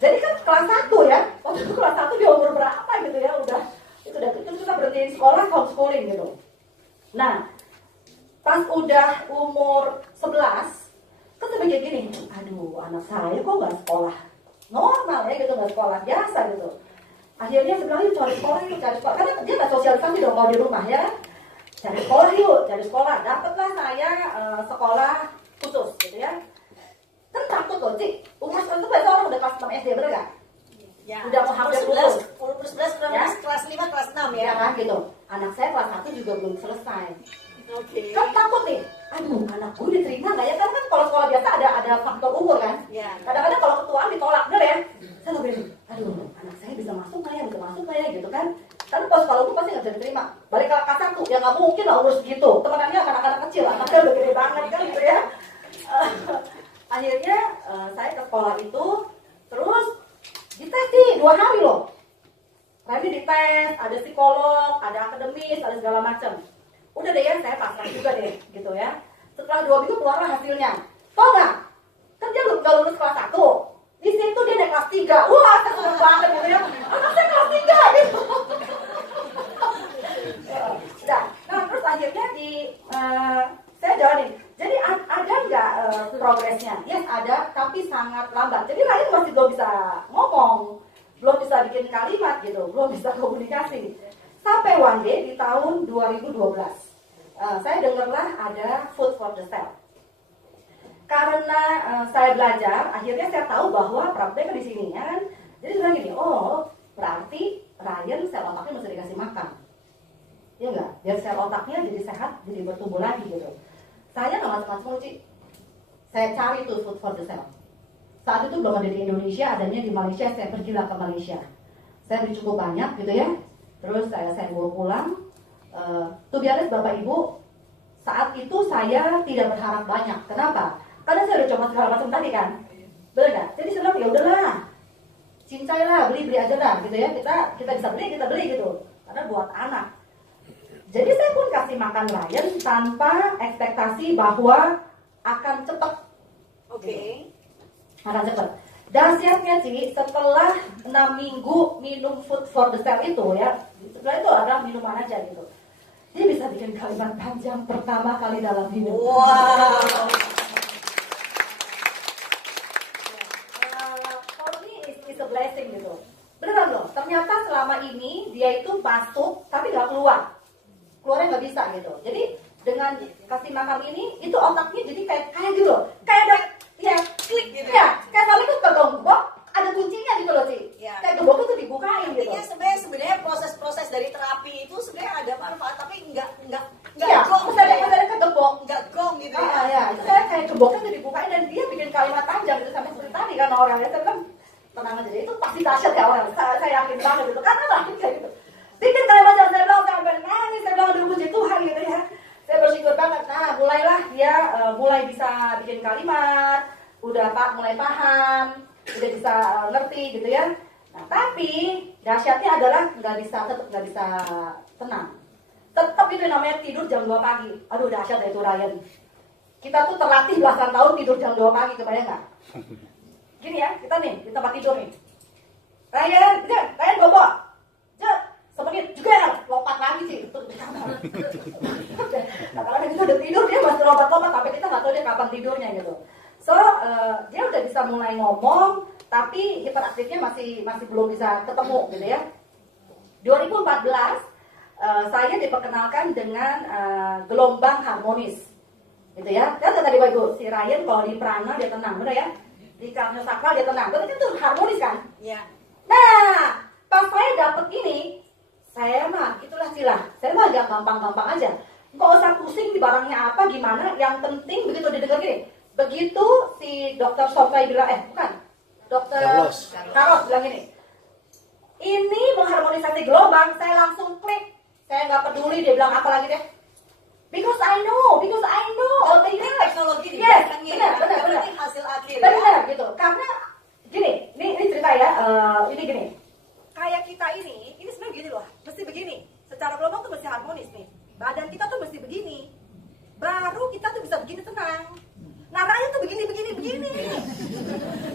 Jadi kan kelas 1 ya, waktu itu kelas 1 di umur berapa gitu ya udah itu udah terus kita berhenti sekolah homeschooling gitu. Nah pas udah umur 11, kan saya mikir gini, aduh anak saya kok nggak sekolah normal ya gitu, nggak sekolah biasa gitu. Akhirnya saya bilang yuk cari sekolah, karena dia nggak sosialisasi dong kalau di rumah ya. Cari sekolah, dapatlah saya sekolah khusus gitu ya. Kan takut loh Cik, umur 11 biasa orang udah kelas 6 SD, bener gak? Ya. Udah mau hampir lulus. Umur 11 Ya. kelas 5, kelas 6 Ya ya. kan gitu. Anak saya kelas 1 juga belum selesai. Oke. Kan takut nih, aduh anak gue diterima nggak ya? Kan kalau sekolah biasa ada faktor umur kan. Ya. Kadang-kadang kalau ketuaan ditolak, bener ya? Saya nggak berani, aduh anak saya bisa masuk nggak ya gitu kan. Kan kalau sekolah umur pasti nggak bisa diterima. Balik ke kelas 1, ya nggak mungkin lah umur segitu. Temenannya anak-anak kecil, anaknya udah gede banget kan gitu ya. Akhirnya saya ke sekolah itu, terus dites sih 2 hari loh. Lagi dites, ada psikolog, ada akademis, ada segala macam. Udah deh ya, saya pasrah juga deh, gitu ya. Setelah 2 minggu keluarlah hasilnya. Tau nggak? Kan dia nggak lulus kelas 1. Di situ dia naik kelas 3. Wah, saya seneng banget gitu ya. Anak saya kelas 3 gitu. Nah, terus akhirnya saya jalanin. Jadi ada nggak progresnya? Yes, ada, tapi sangat lambat. Jadi Ryan masih belum bisa ngomong, belum bisa bikin kalimat gitu, belum bisa komunikasi. Sampai one day di tahun 2012, saya dengarlah ada Food for the Cell. Karena saya belajar, akhirnya saya tahu bahwa prakteknya di sini ya kan. Jadi saya bilang gini, oh berarti Ryan sel otaknya mesti dikasih makan. Ya enggak? Biar sel otaknya jadi sehat, jadi bertumbuh lagi gitu. Saya nggak macam-macam Cik. Saya cari tuh Food for the Cell. Saat itu belum ada di Indonesia, adanya di Malaysia. Saya pergilah ke Malaysia. Saya beli cukup banyak gitu ya. Terus saya bawa pulang. Tuh biasa Bapak Ibu, saat itu saya tidak berharap banyak. Kenapa? Karena saya udah coba segala macam tadi kan. Benar nggak? Jadi saya bilang ya udahlah, cincailah, beli aja lah gitu ya. Kita bisa kita beli gitu. Karena buat anak. Jadi saya pun kasih makan Ryan tanpa ekspektasi bahwa akan cepat. Oke. Akan cepat. Dahsyatnya Ci, setelah 6 minggu minum Food for the Cell itu ya, setelah itu adalah minuman aja gitu. Dia bisa bikin kalimat panjang pertama kali dalam hidup. Wow. For me is a blessing gitu. Beneran loh, ternyata selama ini dia itu masuk tapi nggak keluar. Keluarnya nggak bisa gitu. Jadi dengan kasih makan ini, itu otaknya jadi kayak gitu loh. Kayak ada ya klik gitu ya. Kayak kali itu kegembok, ada kuncinya gitu loh Ci. Ya. Kayak gembok itu dibukain gitu. Intinya sebenarnya proses-proses dari terapi itu sebenarnya nggak Iya, gong, terus ada kegembok. nggak gong gitu ya. Ya, itu saya kayak gemboknya tuh dibukain dan dia bikin kalimat panjang gitu sampai seperti tadi kan orangnya. Saya bilang tenang aja, itu pasti dahsyat ya orang. Saya yakin banget gitu, karena lagi kayak gitu. Bikin kalimat panjang, saya bilang sampai nangis, saya bilang aduh puji Tuhan gitu ya. Saya bersyukur banget. Nah, mulailah dia mulai bisa bikin kalimat, udah mulai paham, udah bisa ngerti gitu ya. Nah, tapi dahsyatnya adalah tetap nggak bisa tenang. Tetap itu namanya tidur jam 2 pagi. Aduh dahsyat ya itu Ryan. Kita tuh terlatih belasan tahun tidur jam 2 pagi, kebayang nggak? Gini ya, kita nih di tempat tidur nih. Ryan bobo. Semenit juga ya, lompat lagi sih untuk di kamar. Nah, kalau kita udah tidur dia masih lompat-lompat, tapi kita nggak tahu dia kapan tidurnya gitu. So dia udah bisa mulai ngomong, tapi hiperaktifnya masih belum bisa ketemu gitu ya. 2014 saya diperkenalkan dengan gelombang harmonis, gitu ya. Kan tadi Bapak Ibu, si Ryan kalau di prana dia tenang, benar ya? Di karya sakral dia tenang, berarti itu harmonis kan? Iya. Nah, pas saya dapet ini, saya mah itulah silah. Saya mah agak gampang-gampang aja. Nggak usah pusing di barangnya apa, gimana. Yang penting begitu didengar gini. Begitu si dokter Sofai bilang, dokter Carlos bilang gini. Ini mengharmonisasi gelombang, saya langsung klik. Saya nggak peduli dia bilang apa lagi deh. Because I know. Oh, Ini teknologi yes, diberikannya, benar. Ini hasil akhir ya. Benar gitu. Karena gini, ini cerita ya. Ini gini. Kayak kita ini sebenarnya gini loh. Mesti begini. Secara gelombang tuh mesti harmonis nih. Badan kita tuh mesti begini. Baru kita tuh bisa begini tenang. Nah, Ryan tuh begini.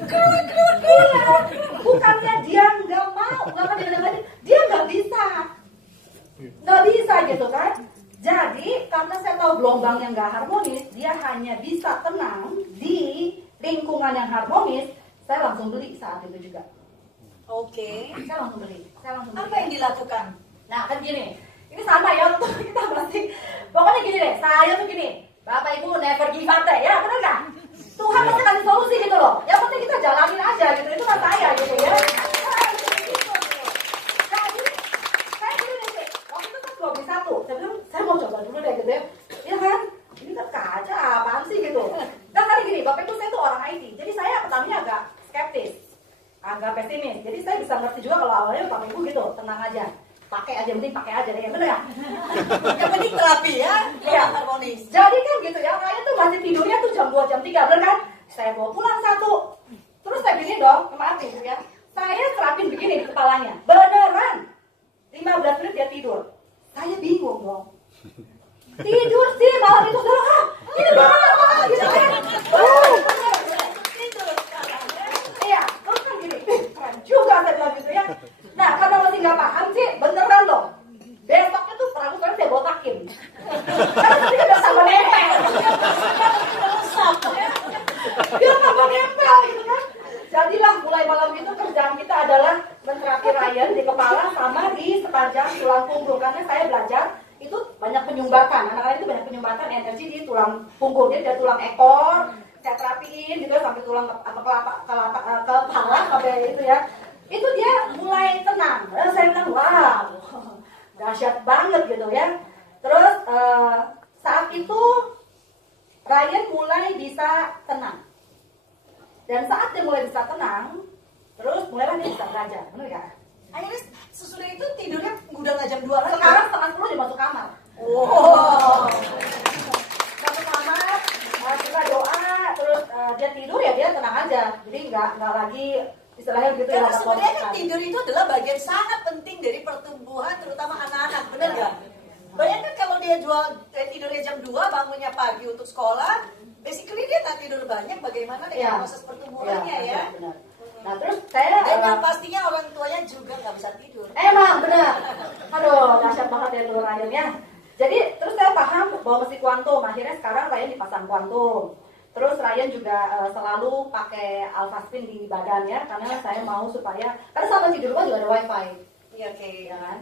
Keluar. Bukannya dia nggak mau, dia nggak bisa gitu kan. Jadi karena saya tahu gelombang yang nggak harmonis, dia hanya bisa tenang di lingkungan yang harmonis. Saya langsung beli saat itu juga. Oke. Saya langsung beli. Apa yang dilakukan? Nah kan gini, ini sama ya untuk kita pasti. Pokoknya gini deh, saya tuh gini, Bapak Ibu never give up deh, ya benar nggak? Tuhan pasti kasih solusi gitu loh. Yang penting kita jalanin aja gitu, itu kan saya gitu ya. Saya bilang, saya mau coba dulu deh gitu ya. Iya kan, ini kan kaca, apaan sih gitu. Dan tadi gini, Bapak Ibu saya tuh orang IT, jadi saya pertamanya agak skeptis, agak pesimis. Jadi saya bisa ngerti juga kalau awalnya Bapak Ibu gitu, tenang aja, pakai aja, penting pakai aja deh, bener ya? Yang penting terapi ya, Iya. harmonis. Jadi kan gitu ya, kayaknya tuh masih tidurnya tuh jam 2, jam 3, bener kan? Saya bawa pulang satu, terus saya gini dong, maaf gitu ya, saya terapin begini di kepalanya, beneran, 15 menit dia tidur. Saya bingung dong. Tidur sih malam itu salah. Ini malam gitu kan. Iya, terus kan gini. Keren juga saya bilang gitu ya. Nah, karena masih nggak paham sih, beneran loh. Besoknya tuh perangkat saya botakin. Karena dia udah tambah nempel. Dia tambah nempel gitu kan. Jadilah mulai malam itu kerjaan kita adalah menterapi Ryan di kepala sama di sepanjang tulang punggung. Karena saya belajar itu banyak penyumbatan, anak-anak itu banyak penyumbatan energi di tulang punggung. Dia dari tulang ekor, saya terapiin gitu sampai tulang kepala sampai itu ya. Itu dia mulai tenang. Lalu saya bilang wow, dahsyat banget gitu ya. Terus saat itu Ryan mulai bisa tenang. Dan saat dia mulai bisa tenang, terus mulailah dia bisa belajar, benar nggak? Akhirnya sesudah itu tidurnya udah nggak jam 2 lagi. Sekarang setengah 10 dia masuk kamar. Wow. Masuk kamar, kita doa, terus dia tidur ya dia tenang aja. Jadi nggak lagi istilahnya begitu ya. Karena sebenarnya kan tidur itu adalah bagian sangat penting dari pertumbuhan, terutama anak-anak, benar nggak? Banyak kan kalau dia tidurnya jam 2, bangunnya pagi untuk sekolah, basically dia tak tidur banyak, bagaimana dengan proses pertumbuhannya ya? Benar. Nah terus saya dan yang pastinya orang tuanya juga nggak bisa tidur. Emang benar. Aduh dahsyat banget ya tuh Ryan ya. Jadi terus saya paham bahwa mesti kuantum. Akhirnya sekarang Ryan dipasang kuantum. Terus Ryan juga selalu pakai alpha spin di badan ya, karena saya mau supaya karena sama di rumah juga ada wifi. Iya oke. Ya kan?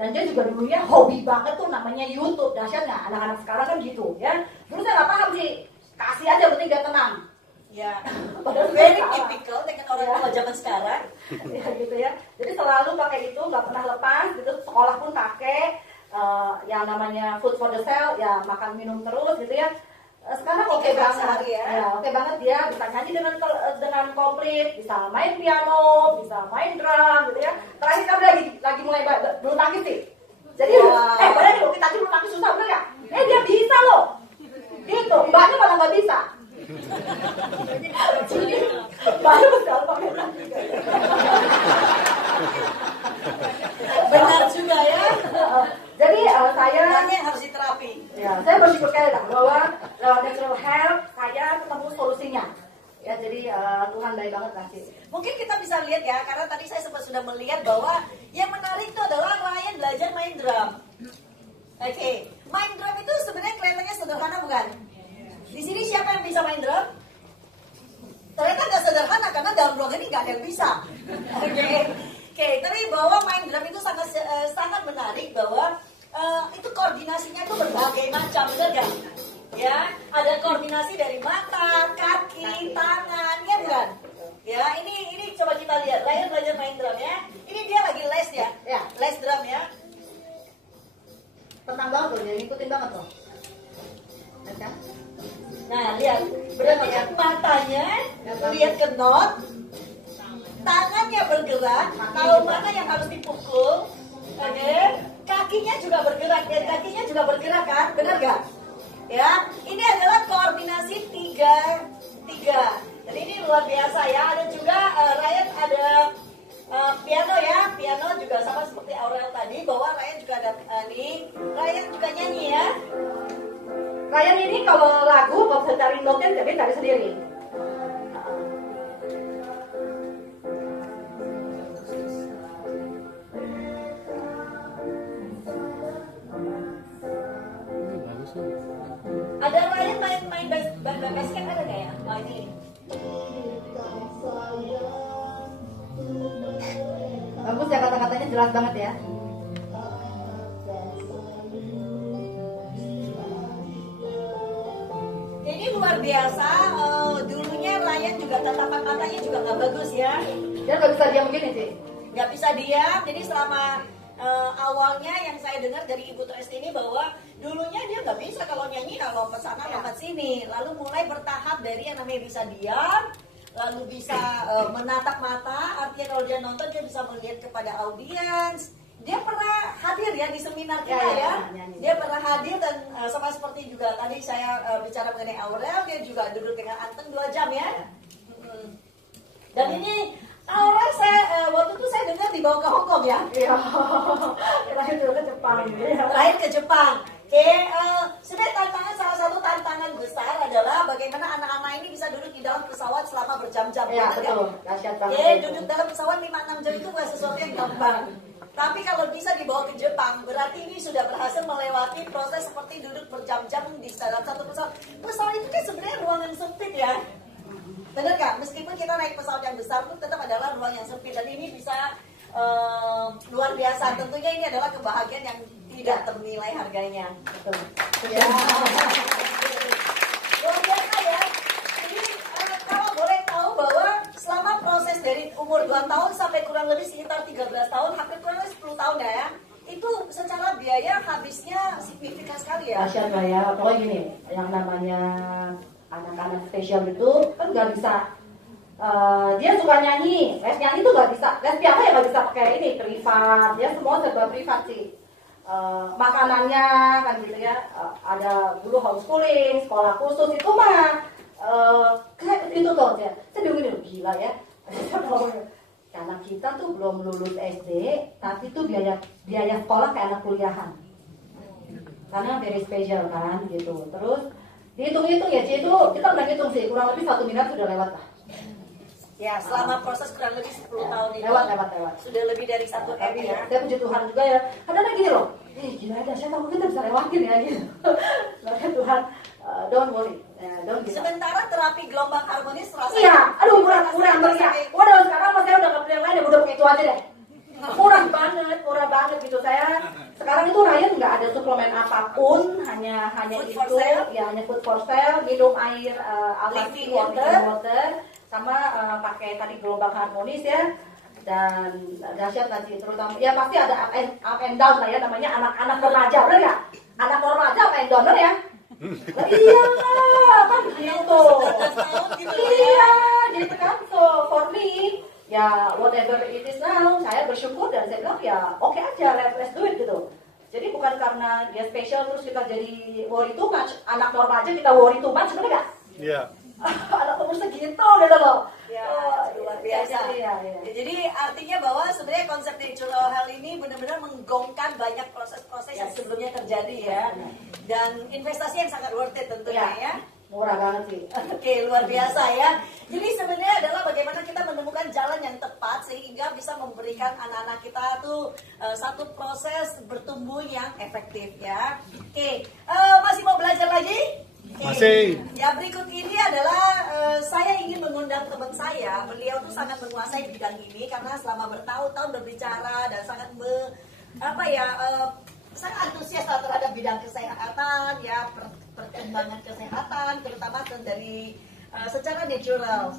Dan dia juga dulunya hobi banget tuh namanya YouTube. Dahsyat nggak? Anak-anak sekarang kan gitu ya. Dulu saya nggak paham sih. Kasih aja penting dia tenang. Ya, padahal very typical dengan orang tua zaman sekarang. Ya gitu ya. Jadi selalu pakai itu, nggak pernah lepas. Gitu sekolah pun pakai. yang namanya food for the cell, ya makan minum terus gitu ya. Sekarang oke banget ya, oke banget dia bisa nyanyi dengan komplit, bisa main piano, bisa main drum gitu ya. Terakhir kan lagi mulai bulu tangkis sih. Jadi padahal di bukit tangkis bulu tangkis susah bener ya? Dia bisa loh. Gitu, mbaknya malah nggak bisa. Mbaknya besar pakai tangkis. Benar juga ya. Jadi saya harus diterapi. Ya, saya bersyukur sekali lah bahwa lewat natural health saya ketemu solusinya. Ya, jadi Tuhan baik banget lah sih. Mungkin kita bisa lihat ya, karena tadi saya sempat sudah melihat bahwa yang menarik itu adalah Ryan belajar main drum. Oke, main drum itu sebenarnya kelihatannya sederhana bukan? Di sini siapa yang bisa main drum? Ternyata nggak sederhana karena dalam ruangan ini nggak ada yang bisa. Oke, tapi bahwa main drum itu sangat menarik bahwa itu koordinasinya itu berbagai macam, benar gak? Ya, ada koordinasi dari mata, kaki, tangan, ya bukan? Ya, ini coba kita lihat. Ryan belajar main drum ya. Ini dia lagi les ya, les drum ya. Tenang banget loh, dia ngikutin banget loh. Kan? Nah, lihat, berarti kan matanya lihat ke not, tangannya bergerak, tahu mana yang harus dipukul, oke? Kakinya juga bergerak, dan kakinya juga bergerak kan, benar gak? Ya, ini adalah koordinasi tiga. Dan ini luar biasa ya. Ada juga Ryan ada piano ya, piano juga sama seperti Aurel tadi, bahwa Ryan juga ada nih, Ryan juga nyanyi ya. Ryan ini kalau lagu, kalau bisa cari notnya, tapi cari sendiri. Ada Ryan main basket ada nggak ya? Oh ini. Bagus ya, kata-katanya jelas banget ya. Ini luar biasa. Dulunya Ryan juga tatapan matanya juga nggak bagus ya. Dia nggak bisa diam begini sih. Nggak bisa diam. Jadi selama awalnya yang saya dengar dari Ibu Tresti ini bahwa dulunya dia nggak bisa kalau nyanyi lompat sana lompat sini. Lalu mulai bertahap dari yang namanya bisa diam, lalu bisa menatap mata. Artinya kalau dia nonton dia bisa melihat kepada audiens. Dia pernah hadir ya di seminar kita ya. Dia pernah hadir dan sama seperti juga tadi saya bicara mengenai Aurel, dia juga duduk dengan Anteng 2 jam ya. Dan ini Aurel waktu itu saya dengar dibawa ke Hong Kong ya. Iya. Terakhir ke Jepang. Terakhir ke Jepang. Oke, sebenarnya salah satu tantangan besar adalah bagaimana anak-anak ini bisa duduk di dalam pesawat selama berjam-jam. Iya, betul. Dahsyat banget. Oke, duduk dalam pesawat 5-6 jam itu bukan sesuatu yang gampang. Tapi kalau bisa dibawa ke Jepang, berarti ini sudah berhasil melewati proses seperti duduk berjam-jam di dalam satu pesawat. Pesawat itu kan sebenarnya ruangan sempit ya. Benar gak? Meskipun kita naik pesawat yang besar pun tetap adalah ruang yang sempit. Dan ini bisa luar biasa. Tentunya ini adalah kebahagiaan yang tidak ternilai harganya. Betul. Ya. Luar biasa ya. Jadi kalau boleh tahu bahwa selama proses dari umur 2 tahun sampai kurang lebih sekitar 13 tahun, hampir kurang lebih 10 tahun ya, itu secara biaya habisnya signifikan sekali ya. Dahsyat lah ya. Pokoknya gini, yang namanya anak-anak spesial itu kan nggak bisa. Dia suka nyanyi, les nyanyi tuh nggak bisa. Les piano ya nggak bisa pakai ini privat. Dia semua serba privat sih. Makanannya kan gitu ya. Ada dulu homeschooling, sekolah khusus itu mah. Kayak itu tuh ya. Saya bingung ini gila ya. Karena kita tuh belum lulus SD, tapi tuh biaya sekolah kayak anak kuliahan. Karena very special kan gitu. Terus dihitung-hitung ya, Ci, itu kita udah hitung sih, kurang lebih 1 miliar sudah lewat lah. Ya, selama proses kurang lebih 10 tahun ini Lewat. sudah lebih dari 1 M ya. Saya puji Tuhan juga ya. Kadang-kadang gini loh, gila ada, saya tahu kita bisa lewatin ya gitu. Makanya Tuhan, don't worry, don't give up. Sementara terapi gelombang harmonis terasa. Iya, aduh murah meriah. Waduh sekarang saya udah nggak beli yang lain ya, udah pakai itu aja deh. Murah banget gitu. Saya sekarang itu Ryan nggak ada suplemen apapun, hanya Food itu for sale. ya, hanya food for sale, minum air Living water, sama pakai tadi gelombang harmonis ya. dan dahsyat nanti, terutama ya pasti ada up and down lah ya, namanya anak-anak remaja, bener ya? Anak remaja up and down, bener ya? Nah, iya kan gitu. Iya, gitu kan. So for me, ya whatever it is now, saya bersyukur dan saya bilang ya oke aja, let's do it gitu. Jadi bukan karena dia spesial terus kita jadi worry too much. Anak normal aja kita worry too much, bener gak? Iya. Anak umur segitu gitu loh. Ya, luar biasa. Ya. Jadi artinya bahwa sebenarnya konsep natural health ini benar-benar menggongkan banyak proses-proses yang sebelumnya terjadi ya. Dan investasi yang sangat worth it tentunya ya. Murah banget sih. Oke, luar biasa ya. Jadi sebenarnya adalah bagaimana kita menemukan jalan yang tepat sehingga bisa memberikan anak-anak kita tuh satu proses bertumbuh yang efektif ya. Oke, masih mau belajar lagi? Masih. Ya, berikut ini adalah saya ingin mengundang teman saya. Beliau tuh sangat menguasai bidang ini karena selama bertahun-tahun berbicara dan sangat sangat antusias terhadap bidang kesehatan ya, perkembangan kesehatan terutama dari secara natural.